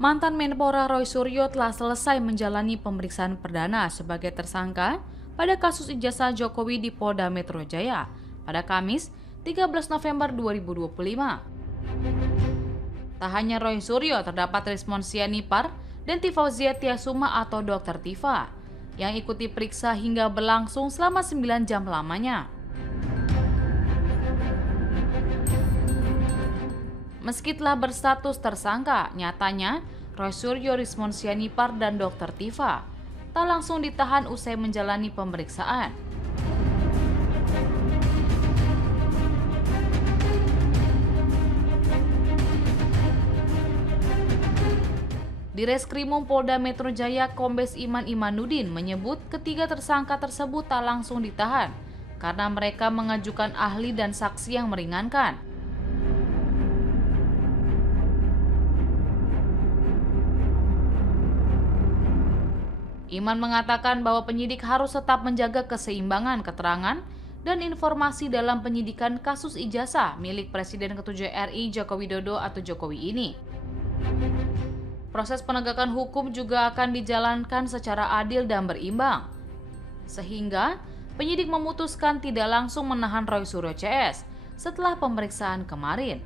Mantan Menpora Roy Suryo telah selesai menjalani pemeriksaan perdana sebagai tersangka pada kasus ijazah Jokowi di Polda Metro Jaya pada Kamis 13 November 2025. Tak hanya Roy Suryo, terdapat Rismon Sianipar dan Tifauzia Tiasuma atau Dr. Tifa yang ikuti periksa hingga berlangsung selama 9 jam lamanya. Meski telah berstatus tersangka, nyatanya Roy Suryo, Rismon Sianipar, dan Dr. Tifa tak langsung ditahan usai menjalani pemeriksaan. Di Reskrimum Polda Metro Jaya, Kombes Iman Imanuddin menyebut ketiga tersangka tersebut tak langsung ditahan karena mereka mengajukan ahli dan saksi yang meringankan. Iman mengatakan bahwa penyidik harus tetap menjaga keseimbangan keterangan dan informasi dalam penyidikan kasus ijazah milik Presiden ke-7 RI Joko Widodo atau Jokowi ini. Proses penegakan hukum juga akan dijalankan secara adil dan berimbang, sehingga penyidik memutuskan tidak langsung menahan Roy Suryo CS setelah pemeriksaan kemarin.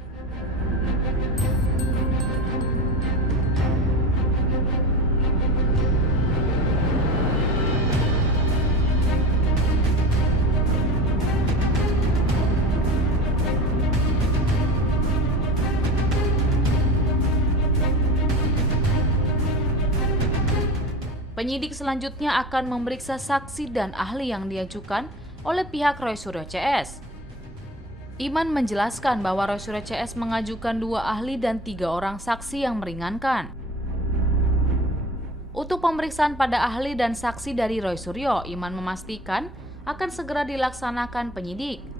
Penyidik selanjutnya akan memeriksa saksi dan ahli yang diajukan oleh pihak Roy Suryo CS. Iman menjelaskan bahwa Roy Suryo CS mengajukan 2 ahli dan 3 orang saksi yang meringankan. Untuk pemeriksaan pada ahli dan saksi dari Roy Suryo, Iman memastikan akan segera dilaksanakan penyidik.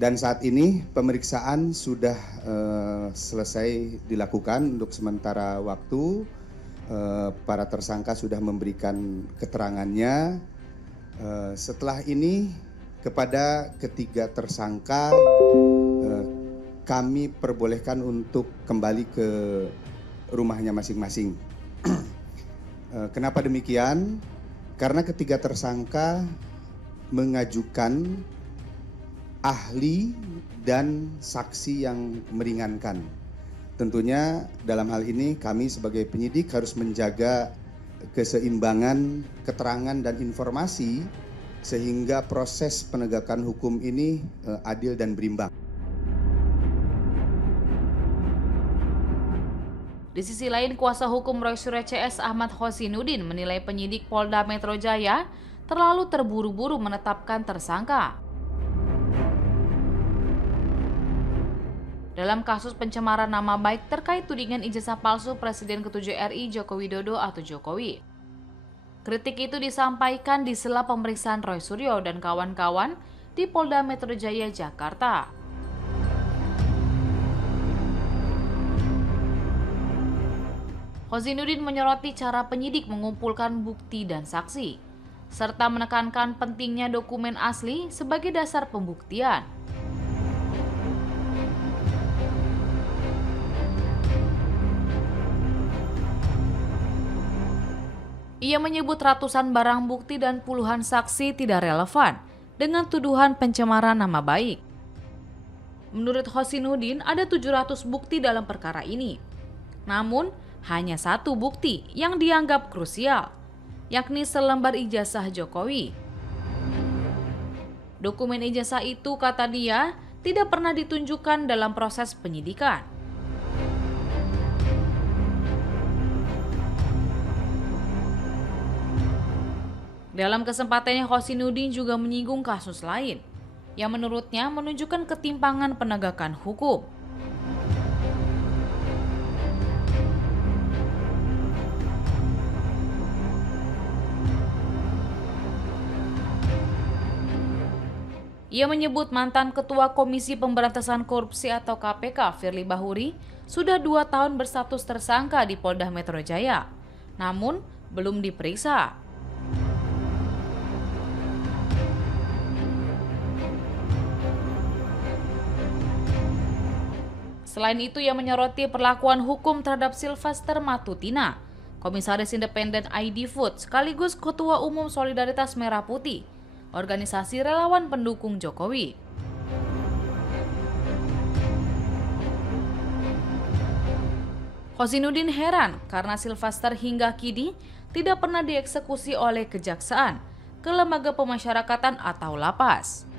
Dan saat ini pemeriksaan sudah selesai dilakukan untuk sementara waktu. Para tersangka sudah memberikan keterangannya. Setelah ini kepada ketiga tersangka kami perbolehkan untuk kembali ke rumahnya masing-masing. Kenapa demikian? Karena ketiga tersangka mengajukan ahli dan saksi yang meringankan. Tentunya dalam hal ini kami sebagai penyidik harus menjaga keseimbangan keterangan dan informasi sehingga proses penegakan hukum ini adil dan berimbang. Di sisi lain, kuasa hukum Roy Suryo CS Ahmad Hosinuddin menilai penyidik Polda Metro Jaya terlalu terburu-buru menetapkan tersangka. Dalam kasus pencemaran nama baik terkait tudingan ijazah palsu Presiden ke-7 RI Joko Widodo atau Jokowi. Kritik itu disampaikan di sela pemeriksaan Roy Suryo dan kawan-kawan di Polda Metro Jaya, Jakarta. Hosinuddin menyoroti cara penyidik mengumpulkan bukti dan saksi, serta menekankan pentingnya dokumen asli sebagai dasar pembuktian. Ia menyebut ratusan barang bukti dan puluhan saksi tidak relevan dengan tuduhan pencemaran nama baik. Menurut Hosinuddin, ada 700 bukti dalam perkara ini. Namun, hanya satu bukti yang dianggap krusial, yakni selembar ijazah Jokowi. Dokumen ijazah itu, kata dia, tidak pernah ditunjukkan dalam proses penyidikan. Dalam kesempatannya, Hosinuddin juga menyinggung kasus lain yang menurutnya menunjukkan ketimpangan penegakan hukum. Ia menyebut mantan Ketua Komisi Pemberantasan Korupsi atau KPK, Firly Bahuri, sudah 2 tahun berstatus tersangka di Polda Metro Jaya, namun belum diperiksa. Selain itu, ia menyoroti perlakuan hukum terhadap Sylvester Matutina, Komisaris Independen ID Food sekaligus Ketua Umum Solidaritas Merah Putih, organisasi relawan pendukung Jokowi. Hosinuddin heran karena Sylvester hingga kini tidak pernah dieksekusi oleh Kejaksaan ke lembaga pemasyarakatan atau lapas.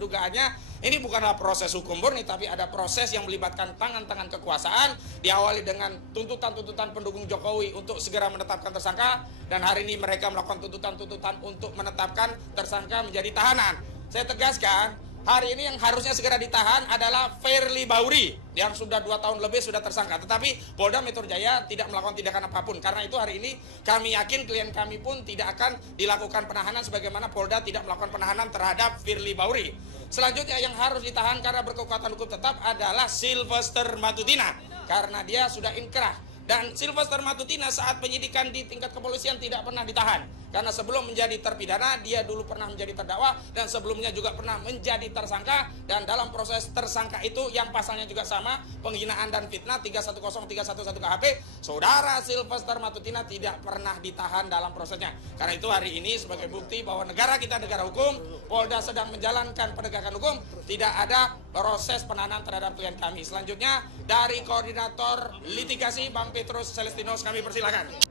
Dugaannya ini bukanlah proses hukum murni, tapi ada proses yang melibatkan tangan-tangan kekuasaan, diawali dengan tuntutan-tuntutan pendukung Jokowi untuk segera menetapkan tersangka, dan hari ini mereka melakukan tuntutan-tuntutan untuk menetapkan tersangka menjadi tahanan. Saya tegaskan, hari ini yang harusnya segera ditahan adalah Firly Bahuri yang sudah 2 tahun lebih sudah tersangka. Tetapi Polda Metro Jaya tidak melakukan tindakan apapun. Karena itu hari ini kami yakin klien kami pun tidak akan dilakukan penahanan sebagaimana Polda tidak melakukan penahanan terhadap Firly Bahuri. Selanjutnya yang harus ditahan karena berkekuatan hukum tetap adalah Sylvester Matutina. Karena dia sudah inkrah. Dan Sylvester Matutina saat penyidikan di tingkat kepolisian tidak pernah ditahan. Karena sebelum menjadi terpidana, dia dulu pernah menjadi terdakwa, dan sebelumnya juga pernah menjadi tersangka. Dan dalam proses tersangka itu yang pasalnya juga sama, penghinaan dan fitnah 310311 KHP, saudara Sylvester Matutina tidak pernah ditahan dalam prosesnya. Karena itu hari ini sebagai bukti bahwa negara kita negara hukum, Polda sedang menjalankan penegakan hukum, tidak ada proses penahanan terhadap klien kami. Selanjutnya dari Koordinator Litigasi Bang Petrus Celestinos kami persilakan.